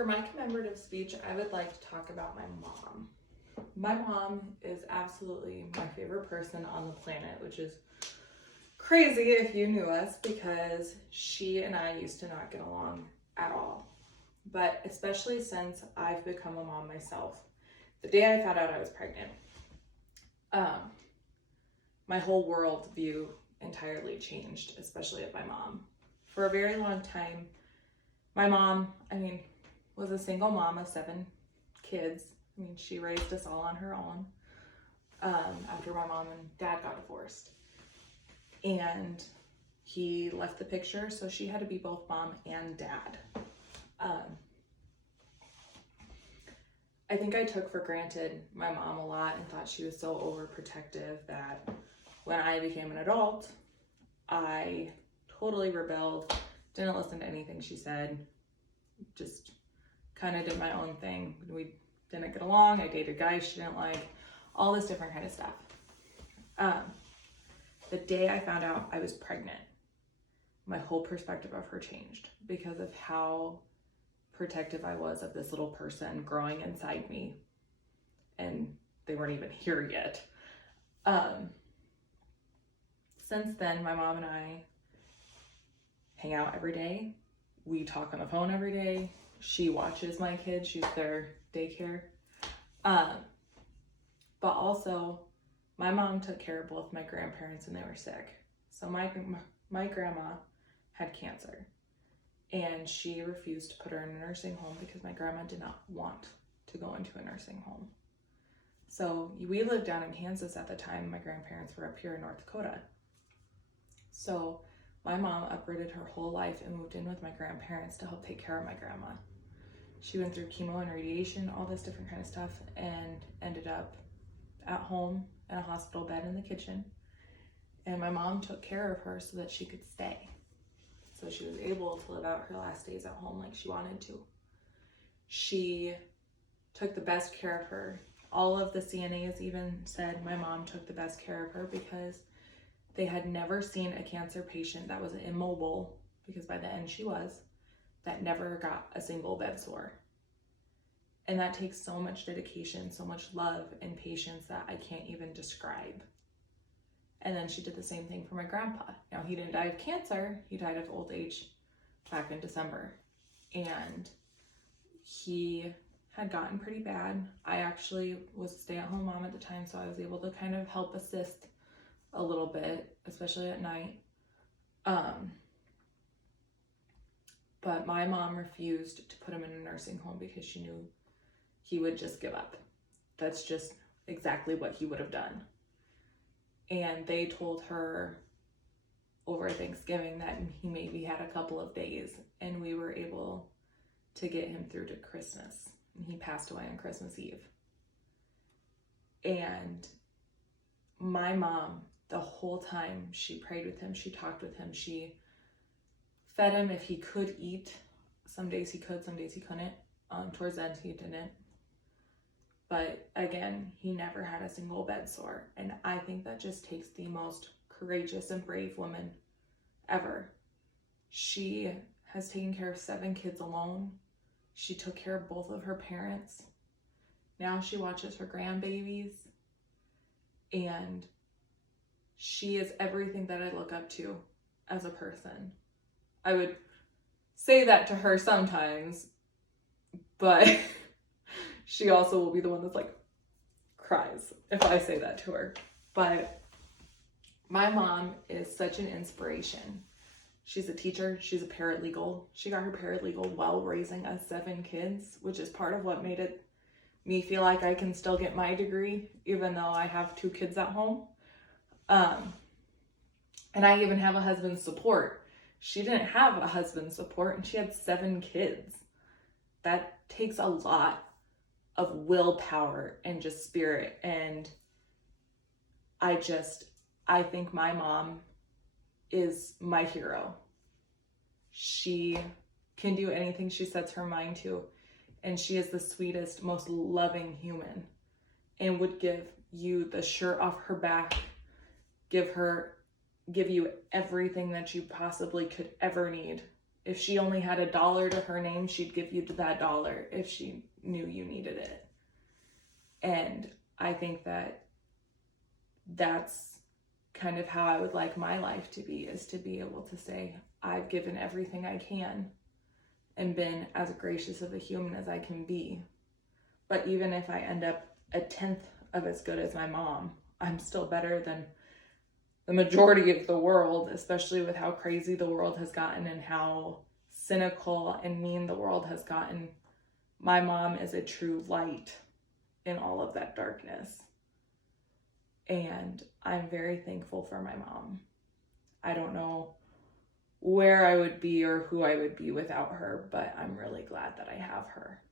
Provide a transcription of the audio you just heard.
For my commemorative speech, I would like to talk about my mom. My mom is absolutely my favorite person on the planet, which is crazy if you knew us, because she and I used to not get along at all. But especially since I've become a mom myself, the day I found out I was pregnant, my whole world view entirely changed, especially of my mom. For a very long time, my mom, was a single mom of 7 kids. She raised us all on her own after my mom and dad got divorced. And he left the picture, so she had to be both mom and dad. I think I took for granted my mom a lot and thought she was so overprotective that when I became an adult, I totally rebelled, didn't listen to anything she said, just kind of did my own thing. We didn't get along. I dated guys she didn't like, all this different kind of stuff. The day I found out I was pregnant, my whole perspective of her changed because of how protective I was of this little person growing inside me, and they weren't even here yet. Since then, my mom and I hang out every day. We talk on the phone every day. She watches my kids. She's their daycare. But also, my mom took care of both my grandparents when they were sick. So my grandma had cancer, and she refused to put her in a nursing home because my grandma did not want to go into a nursing home. So we lived down in Kansas at the time. My grandparents were up here in North Dakota. So my mom uprooted her whole life and moved in with my grandparents to help take care of my grandma. She went through chemo and radiation, all this different kind of stuff, and ended up at home in a hospital bed in the kitchen. And my mom took care of her so that she could stay. So she was able to live out her last days at home like she wanted to. She took the best care of her. All of the CNAs even said my mom took the best care of her because they had never seen a cancer patient that was immobile, because by the end she was, that never got a single bed sore. And that takes so much dedication, so much love and patience that I can't even describe. And then she did the same thing for my grandpa. Now, he didn't die of cancer, he died of old age back in December. And he had gotten pretty bad. I actually was a stay-at-home mom at the time, so I was able to kind of help assist a little bit, especially at night. But my mom refused to put him in a nursing home because she knew he would just give up. That's just exactly what he would have done. And they told her over Thanksgiving that he maybe had a couple of days, and we were able to get him through to Christmas. And he passed away on Christmas Eve. And my mom, the whole time, she prayed with him, she talked with him, she fed him if he could eat. Some days he could, some days he couldn't. Towards the end he didn't. But again, he never had a single bed sore. And I think that just takes the most courageous and brave woman ever. She has taken care of 7 kids alone. She took care of both of her parents. Now she watches her grandbabies. And she is everything that I look up to as a person. I would say that to her sometimes, but she also will be the one that's like cries if I say that to her. But my mom is such an inspiration. She's a teacher, she's a paralegal. She got her paralegal while raising us 7 kids, which is part of what made me feel like I can still get my degree, even though I have 2 kids at home. And I even have a husband's support. She didn't have a husband's support, and she had 7 kids. That takes a lot of willpower and just spirit. And I think my mom is my hero. She can do anything she sets her mind to, and she is the sweetest, most loving human, and would give you the shirt off her back, give you everything that you possibly could ever need If she only had $1 to her name, she'd give you that dollar if she knew you needed it. And I think that that's kind of how I would like my life to be, is to be able to say, I've given everything I can and been as gracious of a human as I can be. But even if I end up 1/10 of as good as my mom, I'm still better than the majority of the world, especially with how crazy the world has gotten and how cynical and mean the world has gotten. My mom is a true light in all of that darkness. And I'm very thankful for my mom. I don't know where I would be or who I would be without her, but I'm really glad that I have her.